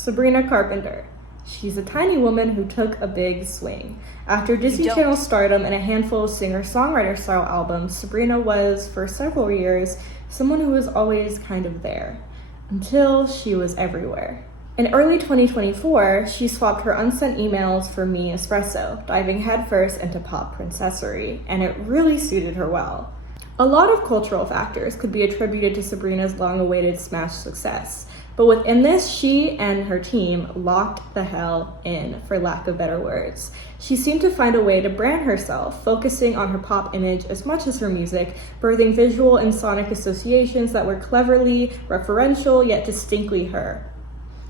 Sabrina Carpenter. She's a tiny woman who took a big swing. After Disney Channel stardom and a handful of singer-songwriter style albums, Sabrina was, for several years, someone who was always kind of there. Until she was everywhere. In early 2024, she swapped her unsent emails for Me Espresso, diving headfirst into pop princessery, and it really suited her well. A lot of cultural factors could be attributed to Sabrina's long-awaited smash success, but within this, she and her team locked the hell in, for lack of better words. She seemed to find a way to brand herself, focusing on her pop image as much as her music, birthing visual and sonic associations that were cleverly referential yet distinctly her.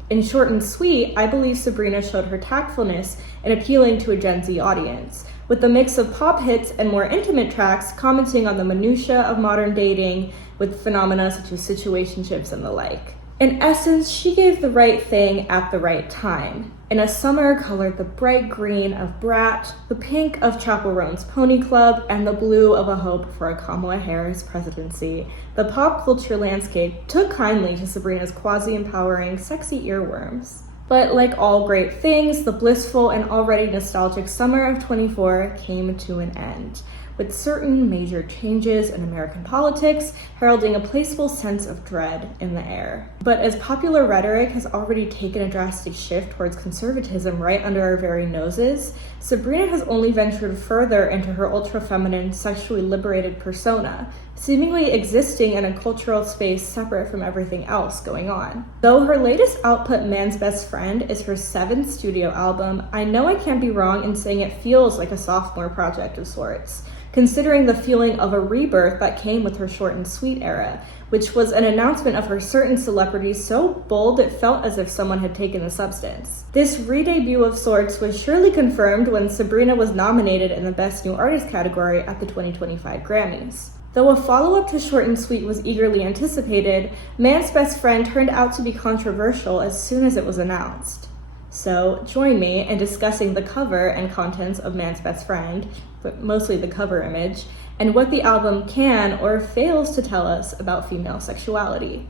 In short and sweet, I believe Sabrina showed her tactfulness in appealing to a Gen Z audience, with the mix of pop hits and more intimate tracks commenting on the minutiae of modern dating with phenomena such as situationships and the like. In essence, she gave the right thing at the right time. In a summer colored the bright green of Brat, the pink of Chappell Roan's Pony Club, and the blue of a hope for a Kamala Harris presidency, the pop culture landscape took kindly to Sabrina's quasi-empowering, sexy earworms. But like all great things, the blissful and already nostalgic summer of 24 came to an end, with certain major changes in American politics heralding a placeable sense of dread in the air. But as popular rhetoric has already taken a drastic shift towards conservatism right under our very noses, Sabrina has only ventured further into her ultra-feminine, sexually liberated persona, seemingly existing in a cultural space separate from everything else going on. Though her latest output, Man's Best Friend, is her 7th studio album, I know I can't be wrong in saying it feels like a sophomore project of sorts, considering the feeling of a rebirth that came with her Short and Sweet era, which was an announcement of her certain celebrity so bold it felt as if someone had taken the substance. This re-debut of sorts was surely confirmed when Sabrina was nominated in the Best New Artist category at the 2025 Grammys. Though a follow-up to Short and Sweet was eagerly anticipated, Man's Best Friend turned out to be controversial as soon as it was announced. So join me in discussing the cover and contents of Man's Best Friend, but mostly the cover image, and what the album can or fails to tell us about female sexuality.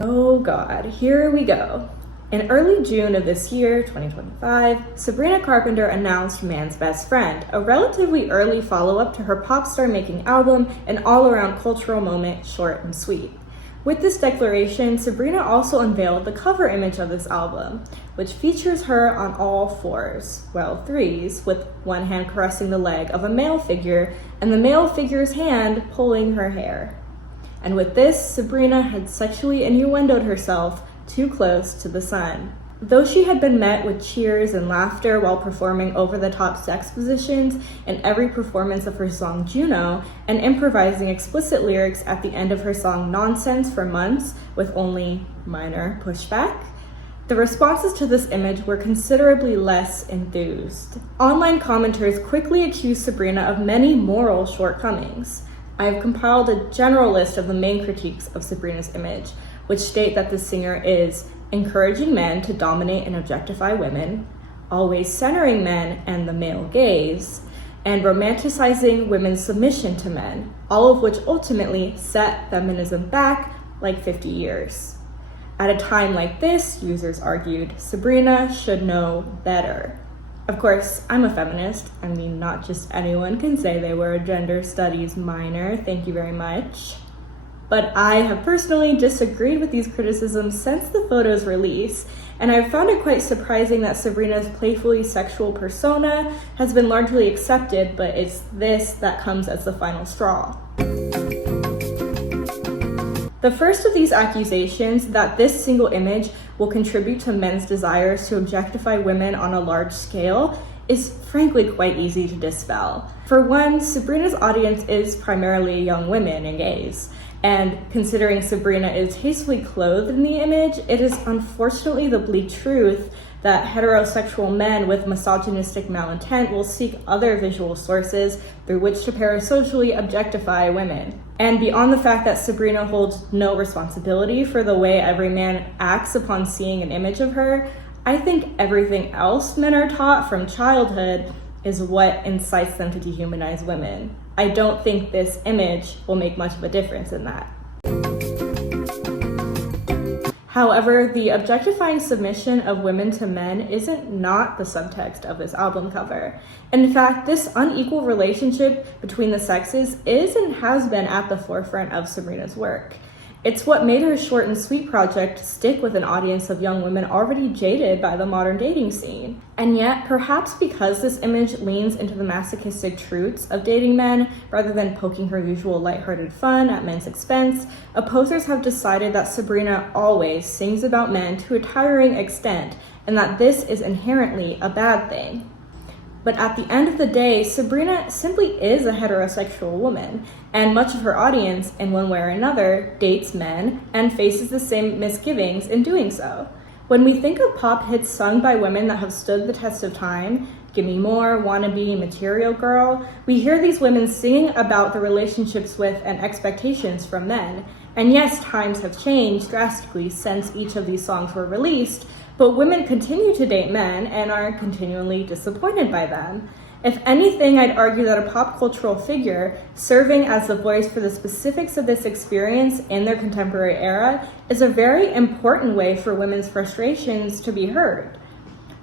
Oh God, here we go. In early June of this year, 2025, Sabrina Carpenter announced Man's Best Friend, a relatively early follow-up to her pop star-making album and all-around cultural moment, Short and Sweet. With this declaration, Sabrina also unveiled the cover image of this album, which features her on all fours, well, threes, with one hand caressing the leg of a male figure and the male figure's hand pulling her hair. And with this, Sabrina had sexually innuendoed herself too close to the sun. Though she had been met with cheers and laughter while performing over-the-top sex positions in every performance of her song Juno, and improvising explicit lyrics at the end of her song Nonsense for months with only minor pushback, the responses to this image were considerably less enthused. Online commenters quickly accused Sabrina of many moral shortcomings. I have compiled a general list of the main critiques of Sabrina's image, which state that the singer is encouraging men to dominate and objectify women, always centering men and the male gaze, and romanticizing women's submission to men, all of which ultimately set feminism back like 50 years. At a time like this, users argued, Sabrina should know better. Of course, I'm a feminist. I mean, not just anyone can say they were a gender studies minor, thank you very much. But I have personally disagreed with these criticisms since the photo's release, and I've found it quite surprising that Sabrina's playfully sexual persona has been largely accepted, but it's this that comes as the final straw. The first of these accusations, that this single image will contribute to men's desires to objectify women on a large scale, is frankly quite easy to dispel. For one, Sabrina's audience is primarily young women and gays. And considering Sabrina is tastefully clothed in the image, it is unfortunately the bleak truth that heterosexual men with misogynistic malintent will seek other visual sources through which to parasocially objectify women. And beyond the fact that Sabrina holds no responsibility for the way every man acts upon seeing an image of her, I think everything else men are taught from childhood is what incites them to dehumanize women. I don't think this image will make much of a difference in that. However, the objectifying submission of women to men isn't not the subtext of this album cover. In fact, this unequal relationship between the sexes is and has been at the forefront of Sabrina's work. It's what made her short and sweet project stick with an audience of young women already jaded by the modern dating scene. And yet, perhaps because this image leans into the masochistic truths of dating men rather than poking her usual lighthearted fun at men's expense, opposers have decided that Sabrina always sings about men to a tiring extent, and that this is inherently a bad thing. But at the end of the day, Sabrina simply is a heterosexual woman, and much of her audience, in one way or another, dates men and faces the same misgivings in doing so. When we think of pop hits sung by women that have stood the test of time, Gimme More, Wannabe, Material Girl, we hear these women singing about the relationships with and expectations from men. And yes, times have changed drastically since each of these songs were released, but women continue to date men and are continually disappointed by them. If anything, I'd argue that a pop cultural figure serving as the voice for the specifics of this experience in their contemporary era is a very important way for women's frustrations to be heard.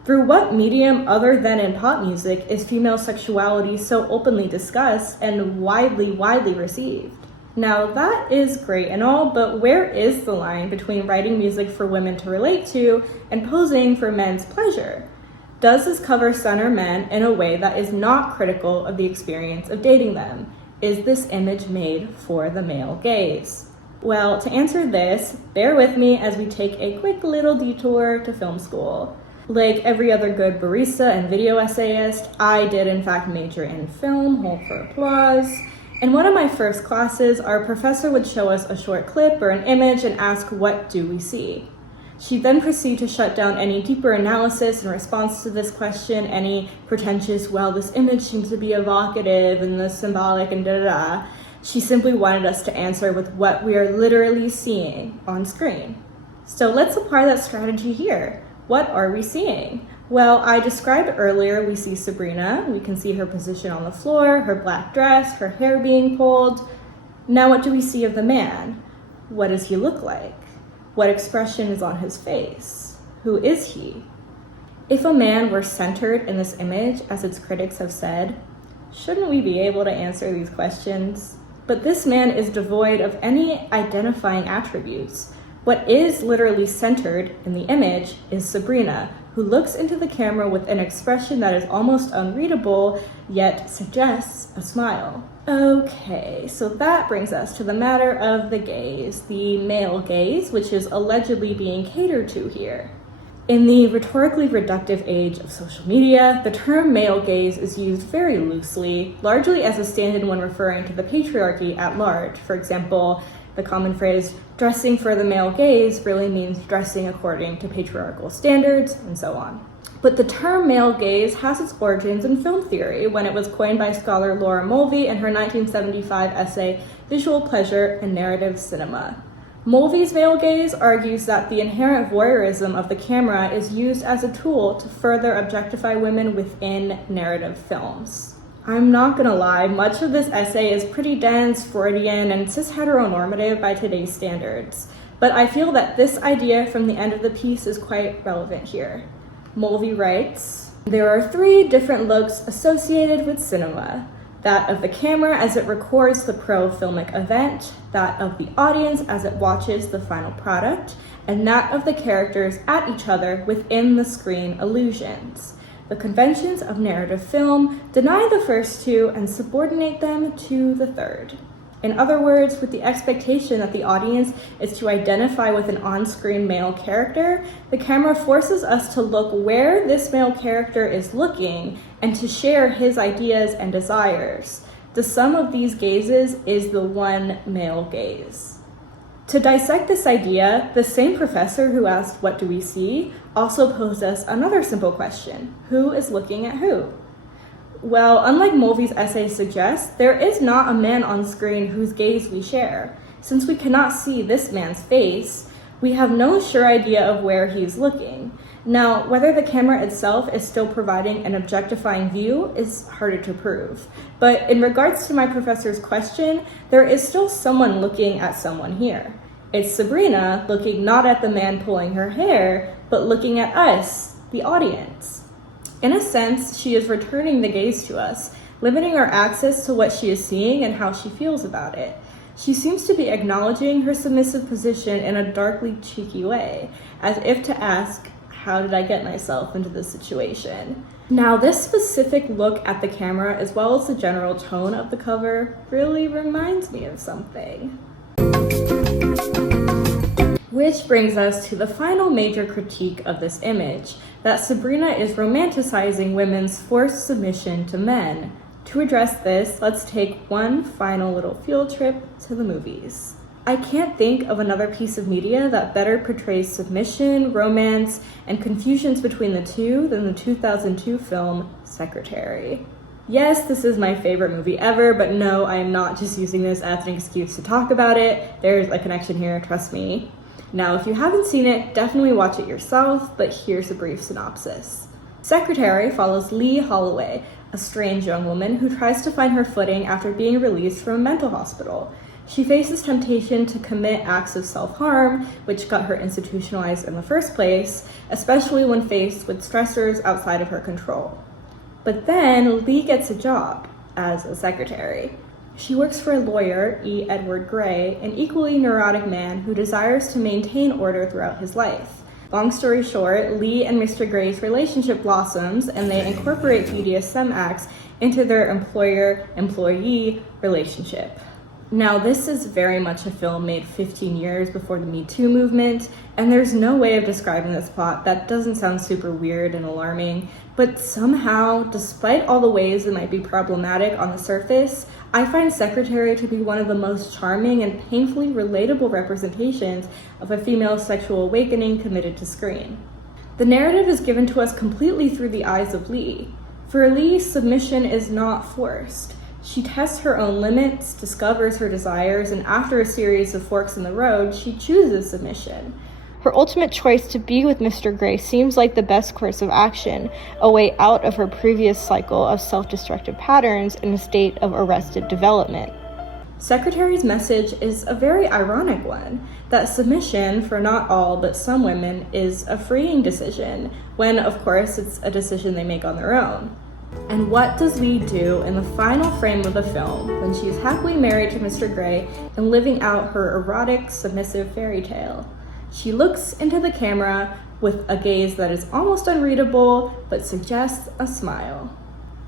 Through what medium other than in pop music is female sexuality so openly discussed and widely received? Now, that is great and all, but where is the line between writing music for women to relate to and posing for men's pleasure? Does this cover center men in a way that is not critical of the experience of dating them? Is this image made for the male gaze? Well, to answer this, bear with me as we take a quick little detour to film school. Like every other good barista and video essayist, I did in fact major in film, hold for applause. In one of my first classes, our professor would show us a short clip or an image and ask, what do we see? She'd then proceed to shut down any deeper analysis in response to this question, any pretentious, well, this image seems to be evocative and the symbolic and da-da-da. She simply wanted us to answer with what we are literally seeing on screen. So let's apply that strategy here. What are we seeing? Well, I described earlier, we see Sabrina. We can see her position on the floor, her black dress, her hair being pulled. Now what do we see of the man? What does he look like? What expression is on his face? Who is he? If a man were centered in this image, as its critics have said, shouldn't we be able to answer these questions? But this man is devoid of any identifying attributes. What is literally centered in the image is Sabrina, who looks into the camera with an expression that is almost unreadable, yet suggests a smile. Okay, so that brings us to the matter of the gaze, the male gaze, which is allegedly being catered to here. In the rhetorically reductive age of social media, the term male gaze is used very loosely, largely as a stand-in when referring to the patriarchy at large. For example, the common phrase, dressing for the male gaze, really means dressing according to patriarchal standards, and so on. But the term male gaze has its origins in film theory when it was coined by scholar Laura Mulvey in her 1975 essay, Visual Pleasure in Narrative Cinema. Mulvey's male gaze argues that the inherent voyeurism of the camera is used as a tool to further objectify women within narrative films. I'm not gonna lie, much of this essay is pretty dense, Freudian, and cis-heteronormative by today's standards. But I feel that this idea from the end of the piece is quite relevant here. Mulvey writes, there are three different looks associated with cinema. That of the camera as it records the pro-filmic event, that of the audience as it watches the final product, and that of the characters at each other within the screen illusions. The conventions of narrative film deny the first two and subordinate them to the third. In other words, with the expectation that the audience is to identify with an on-screen male character, the camera forces us to look where this male character is looking and to share his ideas and desires. The sum of these gazes is the one male gaze. To dissect this idea, the same professor who asked, what do we see, also posed us another simple question. Who is looking at who? Well, unlike Mulvey's essay suggests, there is not a man on screen whose gaze we share. Since we cannot see this man's face, we have no sure idea of where he's looking. Now, whether the camera itself is still providing an objectifying view is harder to prove. But in regards to my professor's question, there is still someone looking at someone here. It's Sabrina looking not at the man pulling her hair, but looking at us, the audience. In a sense, she is returning the gaze to us, limiting our access to what she is seeing and how she feels about it. She seems to be acknowledging her submissive position in a darkly cheeky way, as if to ask, how did I get myself into this situation? Now, this specific look at the camera, as well as the general tone of the cover, really reminds me of something. Which brings us to the final major critique of this image, that Sabrina is romanticizing women's forced submission to men. To address this, let's take one final little field trip to the movies. I can't think of another piece of media that better portrays submission, romance, and confusions between the two than the 2002 film Secretary. Yes, this is my favorite movie ever, but no, I am not just using this as an excuse to talk about it. There's a connection here, trust me. Now, if you haven't seen it, definitely watch it yourself, but here's a brief synopsis. Secretary follows Lee Holloway, a strange young woman who tries to find her footing after being released from a mental hospital. She faces temptation to commit acts of self-harm, which got her institutionalized in the first place, especially when faced with stressors outside of her control. But then Lee gets a job as a secretary. She works for a lawyer, E. Edward Gray, an equally neurotic man who desires to maintain order throughout his life. Long story short, Lee and Mr. Gray's relationship blossoms, and they incorporate BDSM acts into their employer-employee relationship. Now, this is very much a film made 15 years before the Me Too movement, and there's no way of describing this plot that doesn't sound super weird and alarming, but somehow, despite all the ways it might be problematic on the surface, I find Secretary to be one of the most charming and painfully relatable representations of a female sexual awakening committed to screen. The narrative is given to us completely through the eyes of Lee. For Lee, submission is not forced. She tests her own limits, discovers her desires, and after a series of forks in the road, she chooses submission. Her ultimate choice to be with Mr. Gray seems like the best course of action, a way out of her previous cycle of self-destructive patterns in a state of arrested development. Secretary's message is a very ironic one, that submission, for not all but some women, is a freeing decision, when, of course, it's a decision they make on their own. And what does Lee do in the final frame of the film when she is happily married to Mr. Gray and living out her erotic, submissive fairy tale? She looks into the camera with a gaze that is almost unreadable, but suggests a smile.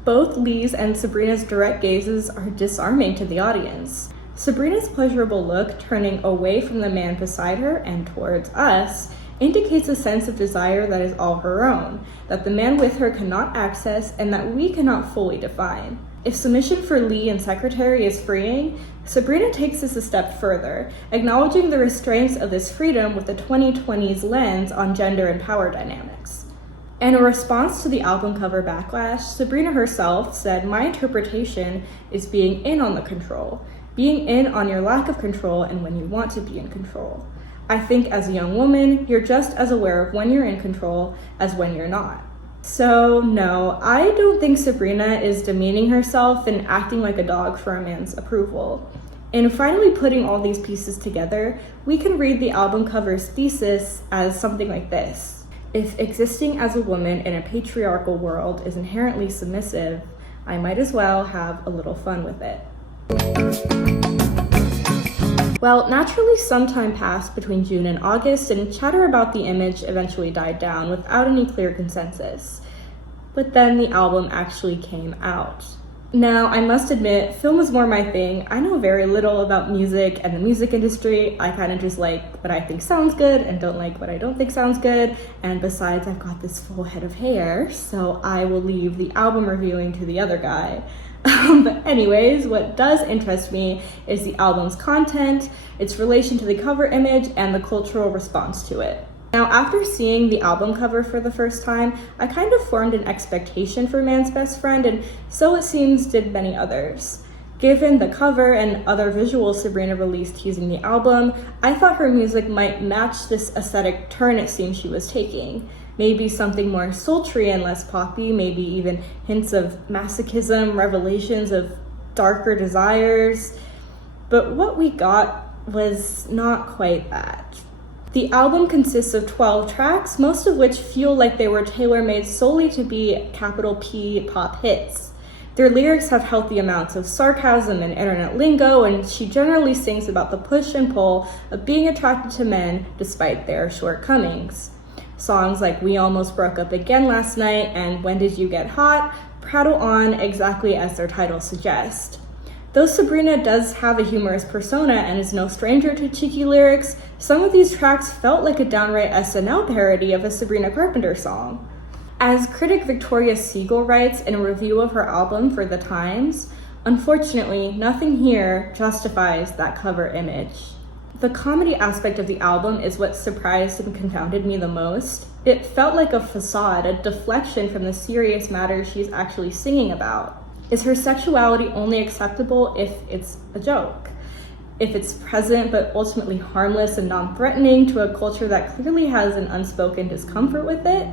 Both Lee's and Sabrina's direct gazes are disarming to the audience. Sabrina's pleasurable look, turning away from the man beside her and towards us, indicates a sense of desire that is all her own, that the man with her cannot access and that we cannot fully define. If submission for Lee and Secretary is freeing, Sabrina takes this a step further, acknowledging the restraints of this freedom with the 2020s lens on gender and power dynamics. In a response to the album cover backlash, Sabrina herself said, "My interpretation is being in on the control, being in on your lack of control and when you want to be in control. I think as a young woman, you're just as aware of when you're in control as when you're not." So no, I don't think Sabrina is demeaning herself and acting like a dog for a man's approval. In finally putting all these pieces together, we can read the album cover's thesis as something like this. If existing as a woman in a patriarchal world is inherently submissive, I might as well have a little fun with it. Well, naturally some time passed between June and August, and chatter about the image eventually died down without any clear consensus. But then the album actually came out. Now, I must admit, film is more my thing. I know very little about music and the music industry. I kind of just like what I think sounds good and don't like what I don't think sounds good. And besides, I've got this full head of hair, so I will leave the album reviewing to the other guy. But anyways, what does interest me is the album's content, its relation to the cover image, and the cultural response to it. Now, after seeing the album cover for the first time, I kind of formed an expectation for Man's Best Friend, and so it seems did many others. Given the cover and other visuals Sabrina released teasing the album, I thought her music might match this aesthetic turn it seemed she was taking. Maybe something more sultry and less poppy, maybe even hints of masochism, revelations of darker desires. But what we got was not quite that. The album consists of 12 tracks, most of which feel like they were tailor-made solely to be capital P pop hits. Their lyrics have healthy amounts of sarcasm and internet lingo, and she generally sings about the push and pull of being attracted to men despite their shortcomings. Songs like We Almost Broke Up Again Last Night and When Did You Get Hot prattle on exactly as their titles suggest. Though Sabrina does have a humorous persona and is no stranger to cheeky lyrics, some of these tracks felt like a downright SNL parody of a Sabrina Carpenter song. As critic Victoria Siegel writes in a review of her album for The Times, unfortunately, nothing here justifies that cover image. The comedy aspect of the album is what surprised and confounded me the most. It felt like a facade, a deflection from the serious matters she's actually singing about. Is her sexuality only acceptable if it's a joke? If it's present but ultimately harmless and non-threatening to a culture that clearly has an unspoken discomfort with it?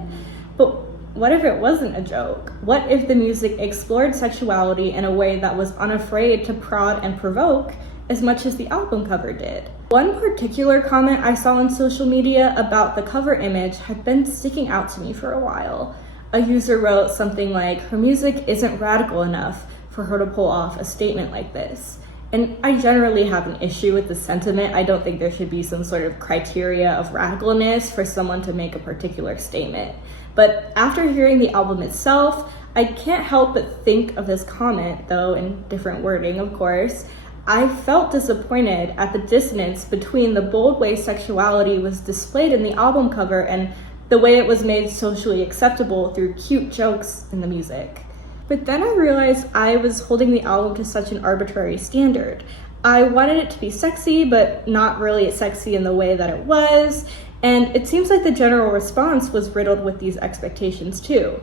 But what if it wasn't a joke? What if the music explored sexuality in a way that was unafraid to prod and provoke as much as the album cover did? One particular comment I saw on social media about the cover image had been sticking out to me for a while. A user wrote something like, "Her music isn't radical enough for her to pull off a statement like this." And I generally have an issue with the sentiment. I don't think there should be some sort of criteria of radicalness for someone to make a particular statement. But after hearing the album itself, I can't help but think of this comment, though in different wording, of course. I felt disappointed at the dissonance between the bold way sexuality was displayed in the album cover and the way it was made socially acceptable through cute jokes in the music. But then I realized I was holding the album to such an arbitrary standard. I wanted it to be sexy, but not really sexy in the way that it was, and it seems like the general response was riddled with these expectations too.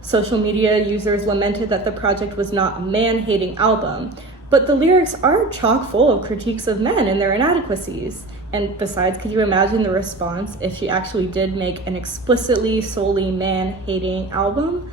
Social media users lamented that the project was not a man-hating album, but the lyrics are chock full of critiques of men and their inadequacies. And besides, could you imagine the response if she actually did make an explicitly solely man-hating album?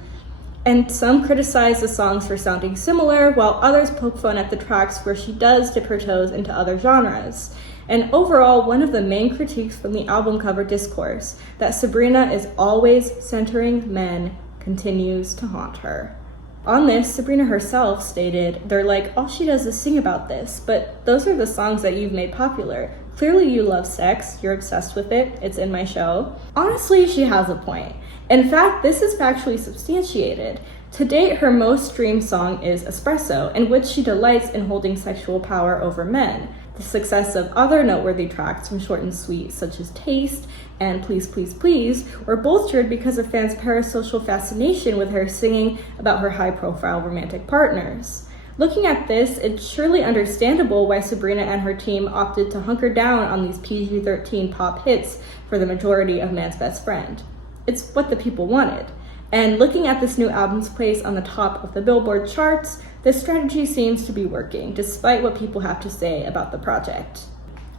And some criticize the songs for sounding similar, while others poke fun at the tracks where she does dip her toes into other genres. And overall, one of the main critiques from the album cover discourse, that Sabrina is always centering men, continues to haunt her. On this, Sabrina herself stated, "They're like, all she does is sing about this, but those are the songs that you've made popular. Clearly you love sex, you're obsessed with it, it's in my show." Honestly, she has a point. In fact, this is factually substantiated. To date, her most streamed song is Espresso, in which she delights in holding sexual power over men. The success of other noteworthy tracks from Short and Sweet, such as Taste and Please Please Please, were bolstered because of fans' parasocial fascination with her singing about her high-profile romantic partners. Looking at this, it's surely understandable why Sabrina and her team opted to hunker down on these PG-13 pop hits for the majority of Man's Best Friend. It's what the people wanted. And looking at this new album's place on the top of the Billboard charts, this strategy seems to be working, despite what people have to say about the project.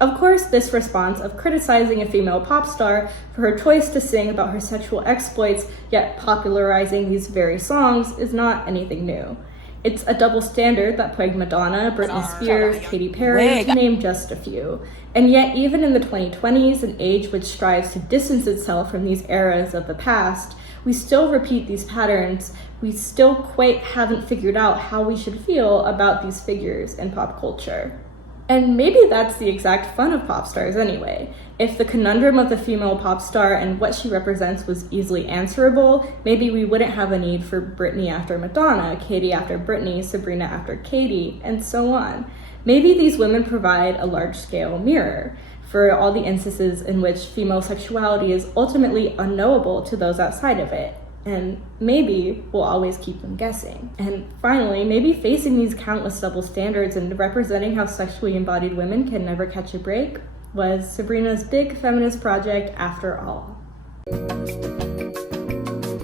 Of course, this response of criticizing a female pop star for her choice to sing about her sexual exploits, yet popularizing these very songs, is not anything new. It's a double standard that plagued Madonna, Britney Spears, Katy Perry, to name just a few. And yet, even in the 2020s, an age which strives to distance itself from these eras of the past, we still repeat these patterns. We still quite haven't figured out how we should feel about these figures in pop culture. And maybe that's the exact fun of pop stars anyway. If the conundrum of the female pop star and what she represents was easily answerable, maybe we wouldn't have a need for Britney after Madonna, Katy after Britney, Sabrina after Katy, and so on. Maybe these women provide a large-scale mirror for all the instances in which female sexuality is ultimately unknowable to those outside of it. And maybe we'll always keep them guessing. And finally, maybe facing these countless double standards and representing how sexually embodied women can never catch a break was Sabrina's big feminist project after all.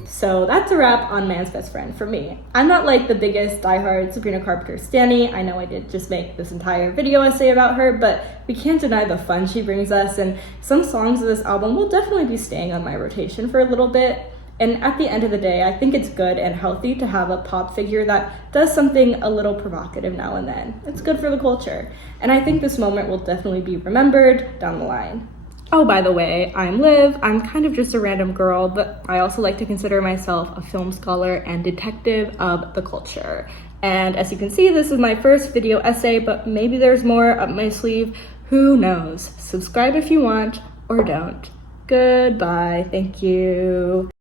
So that's a wrap on Man's Best Friend for me. I'm not like the biggest diehard Sabrina Carpenter stanny. I know I did just make this entire video essay about her, but we can't deny the fun she brings us, and some songs of this album will definitely be staying on my rotation for a little bit. And at the end of the day, I think it's good and healthy to have a pop figure that does something a little provocative now and then. It's good for the culture. And I think this moment will definitely be remembered down the line. Oh, by the way, I'm Liv. I'm kind of just a random girl, but I also like to consider myself a film scholar and detective of the culture. And as you can see, this is my first video essay, but maybe there's more up my sleeve. Who knows? Subscribe if you want, or don't. Goodbye. Thank you.